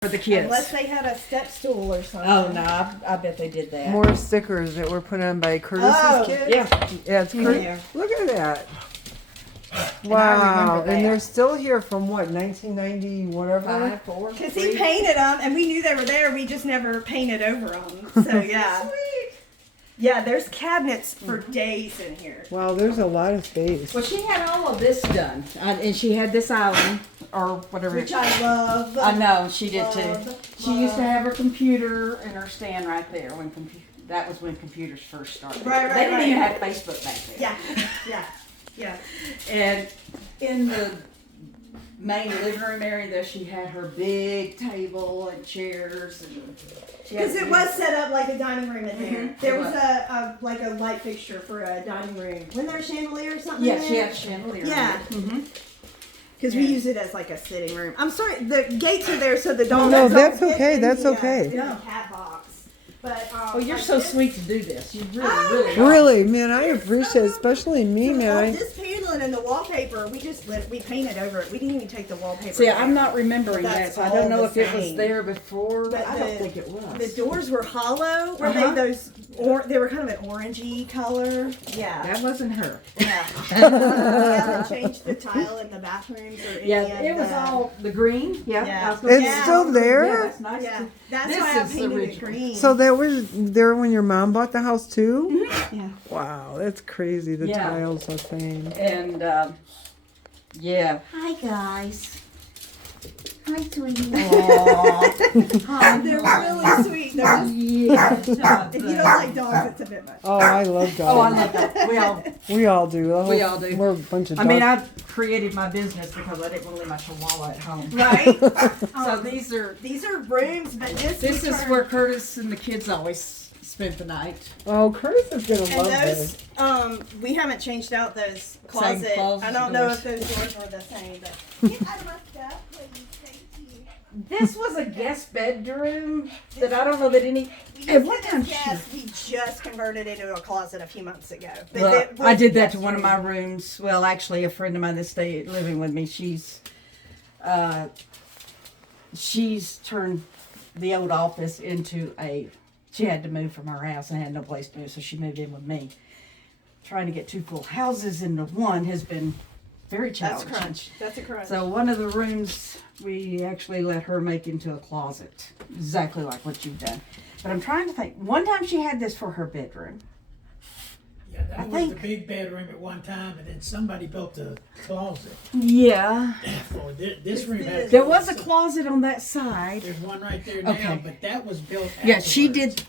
for the kids. Unless they had a step stool or something. Oh no, I bet they did that. More stickers that were put on by Curtis's kids. Yeah. Yeah, it's Curtis. Yeah. Look at that. And I Wow. remember that. And they're still here from what, 1990 whatever? 5, 4, Because 3. he painted them, and we knew they were there. We just never painted over them. So yeah. Sweet. Yeah, there's cabinets for days in here. Wow, there's a lot of space. Well, she had all of this done, and she had this island or whatever. Which I love. I know she did too. Love, She used to love. have her computer and her stand right there when that was when computers first started. Right, They didn't right. even have Facebook back then. Yeah, yeah. And in the main living room area there, she had her big table and chairs and. Because it was set up like a dining room in there. Mhm, There it was was. a like a light fixture for a dining room. Wasn't there a chandelier or something? Yeah, in she there? had a chandelier. Yeah. Mm-hmm. Because we Yeah. use it as like a sitting room. I'm sorry, the gates are there so the dogs no, don't that's get okay, in that's the, okay. in the cat box. But Oh, you're like so this- sweet to do this. You really, Oh, really are. Really, man, I appreciate it, especially me, All man. this paneling and the wallpaper, we painted over it. We didn't even take the wallpaper. See, down. I'm not remembering that, That's so I don't all know the if it was same. there before. But I don't think it was. The doors were hollow. Were Uh-huh. they they were kind of an orangey color. Yeah. That wasn't her. Yeah. We haven't changed the tile in the bathrooms or any Yeah, of it was the- all the green. Yeah, Yeah. I was gonna It's say- still there? Yeah, that's nice. Yeah, too. that's This why I is painted it original. green. So that was there when your mom bought the house too? yeah. Wow, that's crazy. The Yeah. tiles are same. And yeah. Hi guys. Hi, sweetie. Aww. They're really sweet. They're just, Yeah. if you don't like dogs, it's a bit much. Oh, I love dogs. Oh, I love that. We all do. We all do. We're a bunch of I dogs. mean, I created my business because I didn't want to leave my chihuahua at home. Right? So these are. These are rooms, but This we is turned- where Curtis and the kids always spent the night. Oh, Curtis is gonna And love those, this. we haven't changed out those closet. closet I don't know doors. if those doors are the same, but get out of my stuff, please. Thank you. This was a guest bedroom that I don't know that any. We At used one it as time guests. We just converted it into a closet a few months ago. But Well, it was I did that guest to one of my room. rooms. Well, actually, a friend of mine that stayed living with me, she's turned the old office into she had to move from her house and had no place to move, so she moved in with me. Trying to get 2 full houses into one has been very That's challenging. crunch. That's a crunch. So one of the rooms we actually let her make into a closet, exactly like what you've done. But I'm trying to think. One time she had this for her bedroom. Yeah, that I was think- the big bedroom at one time, and then somebody built a closet Yeah. for this room. Has There was a closet on that side. There's one right there Okay. now, but that was built. Yeah, she did.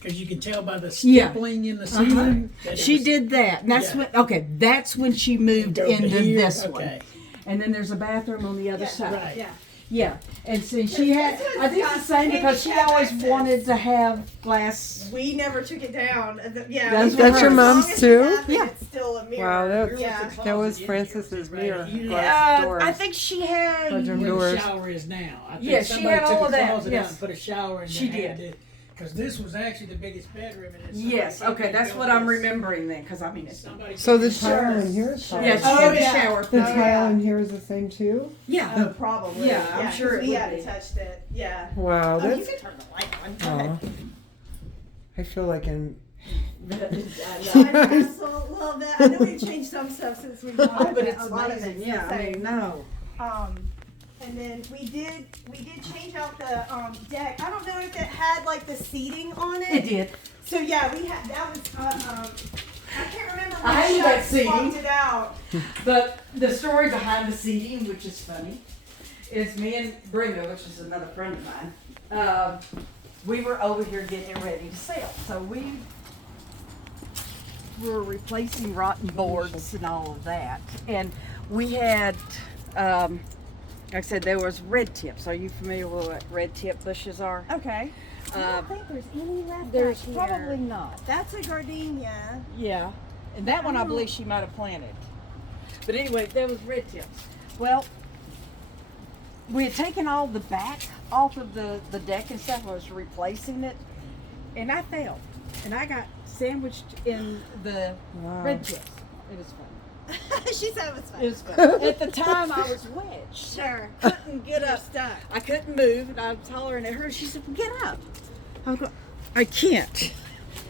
Because you can tell by the Yeah. stippling in the ceiling. that it She was did that. And that's Yeah. that's when she moved over into here. this one. Okay. And then there's a bathroom on the other side. Right. yeah. Yeah. And see, she had. I think it's the same because she always Handicap wanted to have glass. We never took it down. Yeah. That's we- your as long mom's as too? you have it, Yeah. It's still a mirror. Wow, There was yeah. a closet That was in here, Francis's right mirror. here, Glass doors. I think she had. Bedroom Where doors. the shower is now. I think Yeah, she somebody had took all a of that, closet yes. out and put a shower in She there. did. Because this was actually the biggest bedroom. And then Yes. somebody Okay, came that's and what built I'm this. remembering then, because I mean it's. Somebody So the came- tile in here is fine. Yeah, she Oh, had the yeah. shower. The Oh, tile yeah. in here is the same too? Yeah. Oh, probably. Yeah, I'm sure 'cause it we would hadn't be. touched it. Yeah. Wow, Oh, you that's. can turn the light on. Go Aw. ahead. I feel like in. I wrestle a little bit. I know we've changed some stuff since we bought it, But it's a lot of amazing. it's Yeah. the I same. mean, no. And then we did change out the deck. I don't know if it had like the seating on it. It did. So yeah, we had that was I can't remember I when hated that Chuck seating. swapped it out. But the story behind the seating, which is funny, is me and Brenda, which is another friend of mine, we were over here getting it ready to sell. So we were replacing rotten boards and all of that. And we had, like I said, there was red tips. Are you familiar with what red tip bushes are? Okay. I Uh, don't think there's any left There's back here. probably not. That's a gardenia. Yeah, and that one I believe she might have planted. But anyway, there was red tips. Well, we had taken all the back off of the deck and stuff. I was replacing it, and I fell, and I got sandwiched in the Wow. red tips. It was fun. She said it was fun. It was fun. At the time, I was wedged. Sure. Couldn't get You're up. stuck. I couldn't move, and I was hollering at her. She said, well, "Get up." I go, "I can't."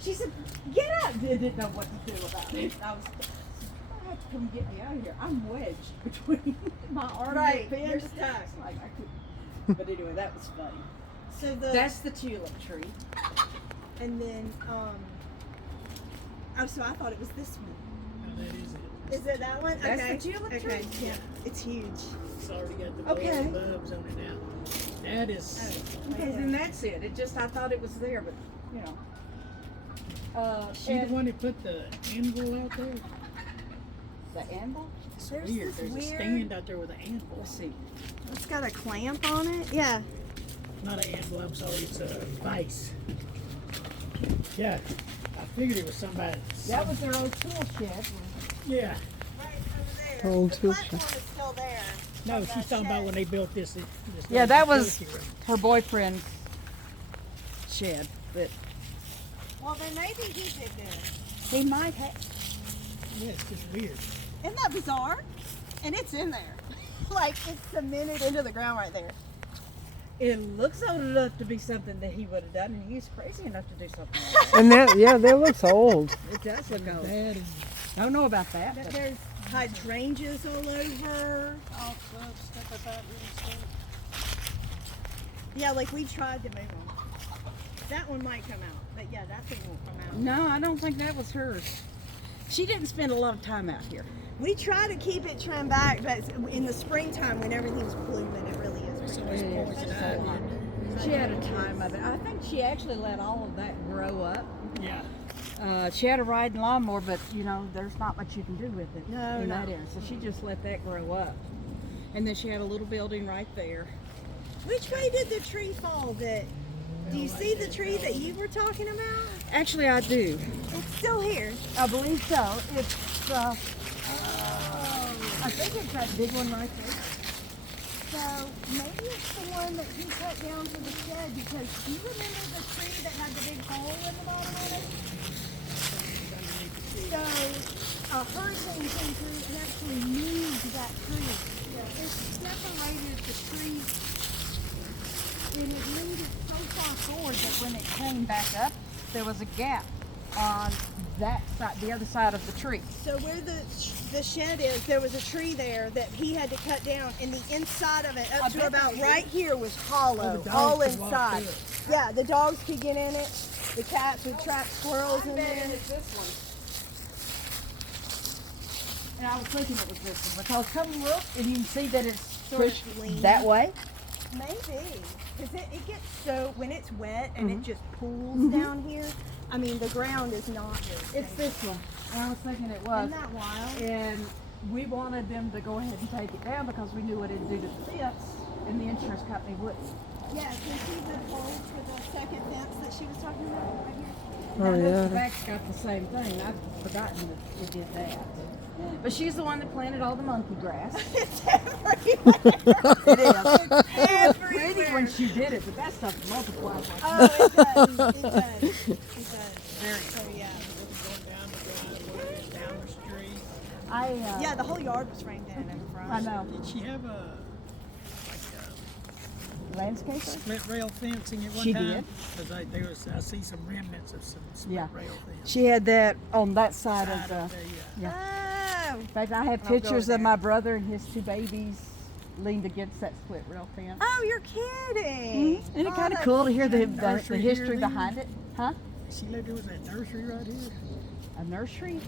She said, "Get up." I didn't know what to do about it. I was. I have to come get me out of here. I'm wedged between my arms. Right, and you're fingers. stuck. Like I couldn't. But anyway, that was funny. So That's the tulip tree. and then oh, so I thought it was this one. No, that is it. Is it that one? That's okay. the tulip okay. tree. Yeah. It's huge. It's already got the Okay. bulbs on it now. That is, Okay, then that's it. It just I thought it was there, but you know. she the And one that put the anvil out there? the anvil. It's There's weird. this There's a weird- stand out there with an anvil. Let's see. It's got a clamp on it. Yeah. Not an anvil, I'm sorry, it's a vice. Yeah, I figured it was somebody. That was their old tool shed. Yeah. Right over there. Old the tool platform is still there. No, From she's that talking about shed. when they built this. Yeah, that was utility room. her boyfriend's shed. But Well, then maybe he did this. he might have. Yeah, it's just weird. Isn't that bizarre? And it's in there. Like it's cemented into the ground right there. It looks old enough to be something that he would have done, and he's crazy enough to do something like that. And that looks old. It does look old. That and I don't know about that. But But there's hydrangeas all over. all stuff about really stuff. Yeah, like we tried to move them. That one might come out, but yeah, that thing won't come out. no, I don't think that was hers. She didn't spend a lot of time out here. We try to keep it trimmed back, but in the springtime when everything's blooming, it really is. So pretty much It is. poison ivy in She had a time of it. I think she actually let all of that grow up. there. Yeah. She had a riding lawnmower, but you know, there's not much you can do with it No, in no. that area. So she just let that grow up. And then she had a little building right there. Which way did the tree fall? Do you see the tree that you were talking about? Actually, I do. It's still here. I believe so. It's, I think it's that big one right there. So maybe it's the one that you cut down for the shed because do you remember the tree that had the big hole in the bottom of it? So a hurricane came through and actually moved that tree. It separated the tree And it leaned it so far forward that when it came back up, there was a gap on that side, the other side of the tree. So where the shed is, there was a tree there that he had to cut down, and the inside of it, up I to bet about they right here, was hollow, Oh, the all dogs could walk inside. through it. Yeah, the dogs could get in it. The cats would trap squirrels in there. it's this one. And I was thinking it was this one because come look and you can see that it's Sort of pushed leaning. that way. Maybe, because it gets so when it's wet and Mm-hmm. it just pools down here. I mean, the ground is not very It's stable. this one. And I was thinking it was. Isn't that wild? And we wanted them to go ahead and take it down because we knew what it'd do to the fence, and the insurance company wouldn't. Yeah, can you see the pole for the second fence that she was talking about right here? Oh, Now, this yeah. back's got the same thing. I've forgotten that it did that. But she's the one that planted all the monkey grass. It's everywhere. It is. It's Pretty everywhere. when she did it, but that stuff multiplies like Oh, it does. It does. It does. very. So yeah. Going down the driveway, down the street. Yeah, the whole yard was framed in in the front. I know. Did she have a Landscaper? split rail fencing at one She time? did. Because I see some remnants of some split Yeah. rail fence. She had that on that side of Side the. of there, yeah. Oh. In fact, I have I'll go pictures there. of my brother and his two babies leaned against that split rail fence. Oh, you're kidding. Isn't it Oh, kind of that's cool to hear the Nursery history here, then? behind it? Huh? She lived there was that nursery right here. A nursery?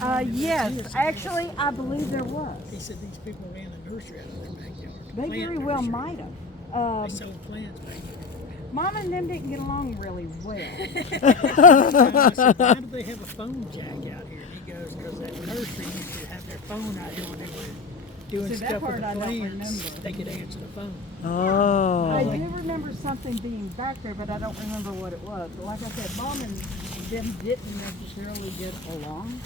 Yeah. Yes, actually, I believe there was. He said these people ran a nursery out of their backyard. They Plant very well nursery. might have. They sold plants back there. Mom and them didn't get along really well. I said, why do they have a phone jack out here? And he goes, because that nursery used to have their phone out here when they were doing See, that stuff with part the I don't plants. remember. They could answer the phone. I Oh. do remember something being back there, but I don't remember what it was. But like I said, Mom and them didn't necessarily get along.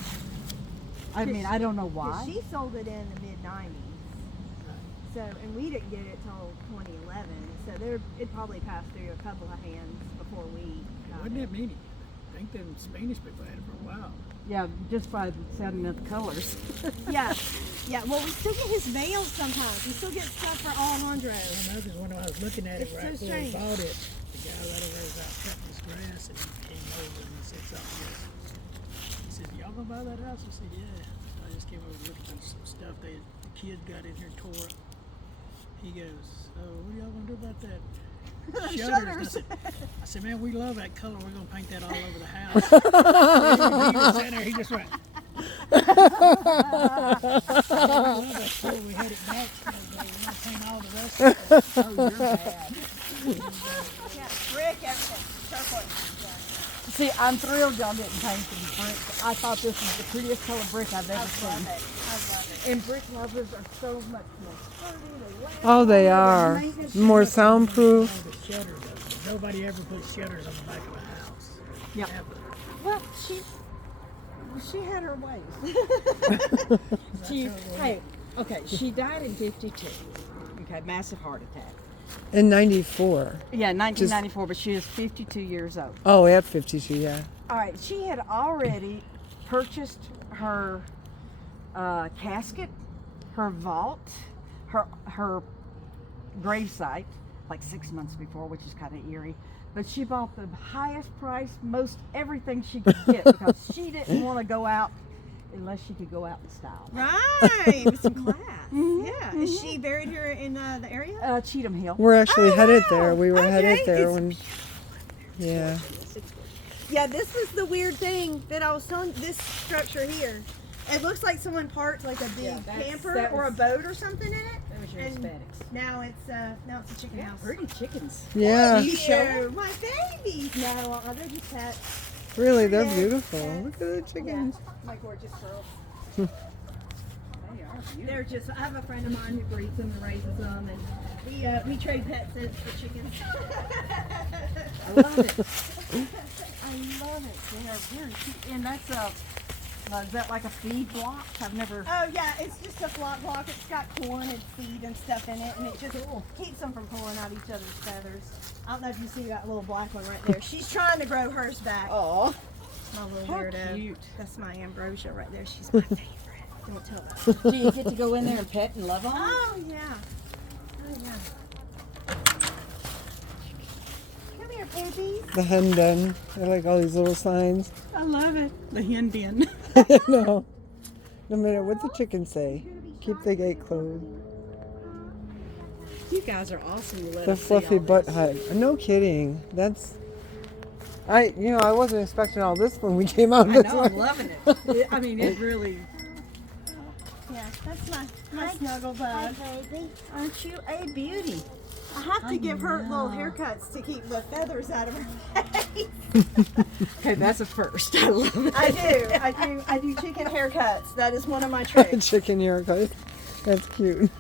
I mean, I don't know 'Cause why. she sold it in the mid 90s. So, and we didn't get it till 2011. So it probably passed through a couple of hands before we got Wasn't it. that many? think them Spanish people had it for a while. Yeah, just by sounding of the colors. Yeah. Yeah, well, we still get his mail sometimes. We still get stuff for Alejandro. I know, because when I was looking at it It's right so before we strange. bought it, the guy right over there was out cutting his grass, and he came over and he said something. He said, "Y'all gonna buy that house?" I said, "Yeah." I just came over to look at some stuff the kid got in here and tore up. He goes, "Oh, what are y'all gonna do about that?" Shutters. I said, "Man, we love that color. We're gonna paint that all over the house." He was sitting there. He just went. We had it matched. We're gonna paint all the rest of it. Oh, you're bad. Yeah, brick, everything. Turquoise. See, I'm thrilled y'all didn't paint them brick. I thought this was the prettiest color brick I've ever I seen. love it. I love it. And brick lovers are so much more sturdy. They last Oh, they longer, are. maintenance- More soundproof. The shutters. Nobody ever puts shutters on the back of a house. Yeah. Ever. Well, she had her ways. She died in 52. Okay, massive heart attack. In 94. Yeah, 1994, but she was 52 years old. Oh, at 52, yeah. All right, she had already purchased her casket, her vault, her gravesite, like 6 months before, which is kind of eerie. But she bought the highest price, most everything she could get because she didn't want to go out unless she could go out in style. Right, with some class. Mhm, Yeah. Is she buried here in the area? Cheatham Hill. We're actually Oh, headed wow. there. We were Okay, headed there it's when. Yeah. Yeah, this is the weird thing that I was telling. This structure here, it looks like someone parked like a big Yeah, camper that or a was- boat or something in it. That was your And Hispanics. Now it's a chicken Yeah, house. pretty chickens. Yeah. You show 'em? My babies. No, they're just pets. Really, they're Yeah. beautiful. Yeah. Look at the chickens. My gorgeous girls. They are beautiful. They're just. I have a friend of mine who breeds them and raises them, and we trade pets for chickens. I love it. I love it. They are very cute. And that's is that like a feed block? I've never. Oh yeah, it's just a flat block. It's got corn and seed and stuff in it, and it just keeps them from pulling out each other's feathers. I don't know if you see that little black one right there. She's trying to grow hers back. Oh, My little how weirdo. cute. That's my ambrosia right there. She's my favorite. Don't tell that. Do you get to go in there and pet and love on them? Oh yeah. Oh yeah. Come here, babies. The hen den. I like all these little signs. I love it. The hen den. No. No matter what the chickens say, keep the gate closed. You guys are awesome to let The us see fluffy all butt this. hug. No kidding. That's. I wasn't expecting all this when we came out I this know, I'm way. loving it. I mean, it really. Yeah, that's my snuggle bug. baby. Aren't you a beauty? I have to I give her little know. haircuts to keep the feathers out of her face. Okay, that's a first. I love it. I do chicken haircuts. That is one of my tricks. Chicken haircut. That's cute.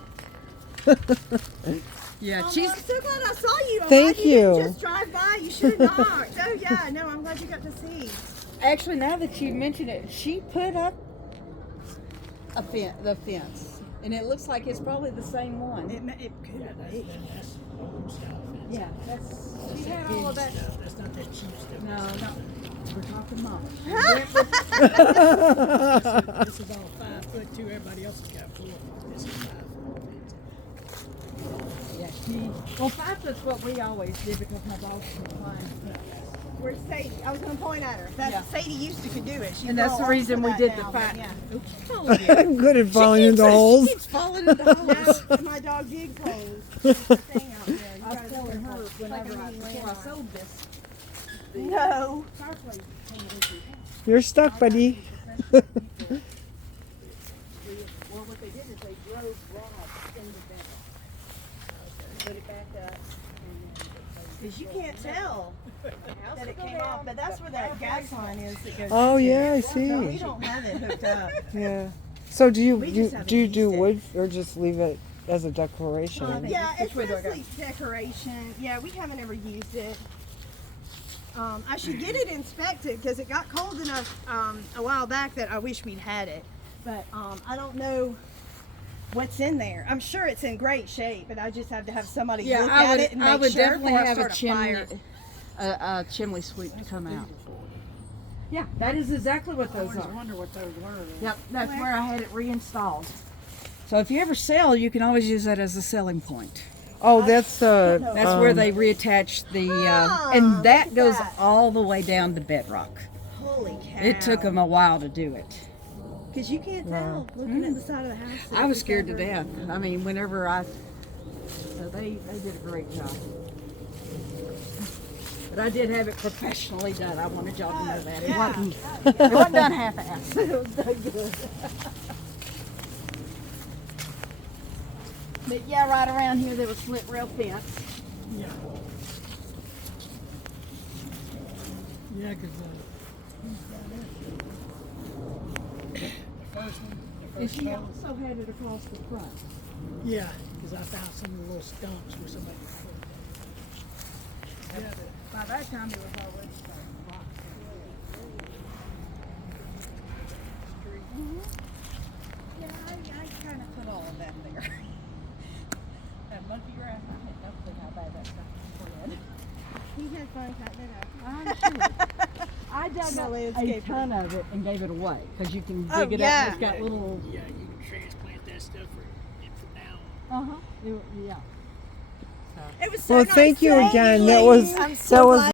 Yeah, Oh, she's. I'm so glad I saw you. I'm Thank glad you. Didn't you. just drive by. You should have knocked. Oh yeah, no, I'm glad you got to see. Actually, now that you mention it, she put up the fence, and it looks like it's probably the same one. It could be. That's home stuff. Yeah, that's. She had all of that. Stuff. That's not that cheap stuff. No, we're talking mom. This is all 5'2". Everybody else has got 4. This is 5'4". Yeah, well, 5 foot's what we always did because my dogs can climb. Where's Sadie? I was going to point at her. That's Yeah. Sadie used to could do it. She's And that's all the old reason for we that did the now, but 5. Yeah. Oops, falling again. I'm good at falling into holes. She keeps falling into holes. No, my dog digs holes. There's a thing out there. You I was gotta be telling careful. her It's like a before I landmine. sold this. No. Fireplace came into You're stuck, buddy. Well, what they did is they drove rods into that. Put it back up. Because you can't tell that it came off. But that's where that gas line is that goes. Oh to. yeah, I No, we see. don't have it hooked up. Yeah. So do you We just haven't do used it. wood or just leave it as a decoration? Yeah, it's Which way do I go? mostly decoration. Yeah, we haven't ever used it. I should get it inspected because it got cold enough a while back that I wish we'd had it. But I don't know what's in there. I'm sure it's in great shape, but I just have to have somebody look at it and make I would sure definitely before I have start a chimney, fire. a chimney sweep to come out. Yeah, that is exactly what I those always are. wonder what those were. Yep, that's where I had it reinstalled. So if you ever sell, you can always use that as a selling point. Oh, that's That's where they reattach the, and that goes all the way down to bedrock. Holy cow. It took them a while to do it. Because you can't tell looking at the side of the house. that I it was scared to ever- death. I mean, whenever so they did a great job. But I did have it professionally done. I wanted y'all to know that. Yeah. It wasn't done half-assed. It was done good. But yeah, right around here there was split rail fence. Yeah. Yeah, because the first one, And she also had it across the front. yeah, because I found some of the little stumps where somebody put. Yeah, By that time it was already starting to rot. Yeah, I kind of put all of that there. That monkey grass, I had no clue how bad that stuff was. He had fun cutting it up. I'm sure. I dug My up a landscaper. ton of it and gave it away because you can dig Oh, it yeah. up. And it's got little. yeah, you can transplant that stuff for now. Yeah. It was so Well, nice thank you seeing again. you That ladies. was I'm so that was glad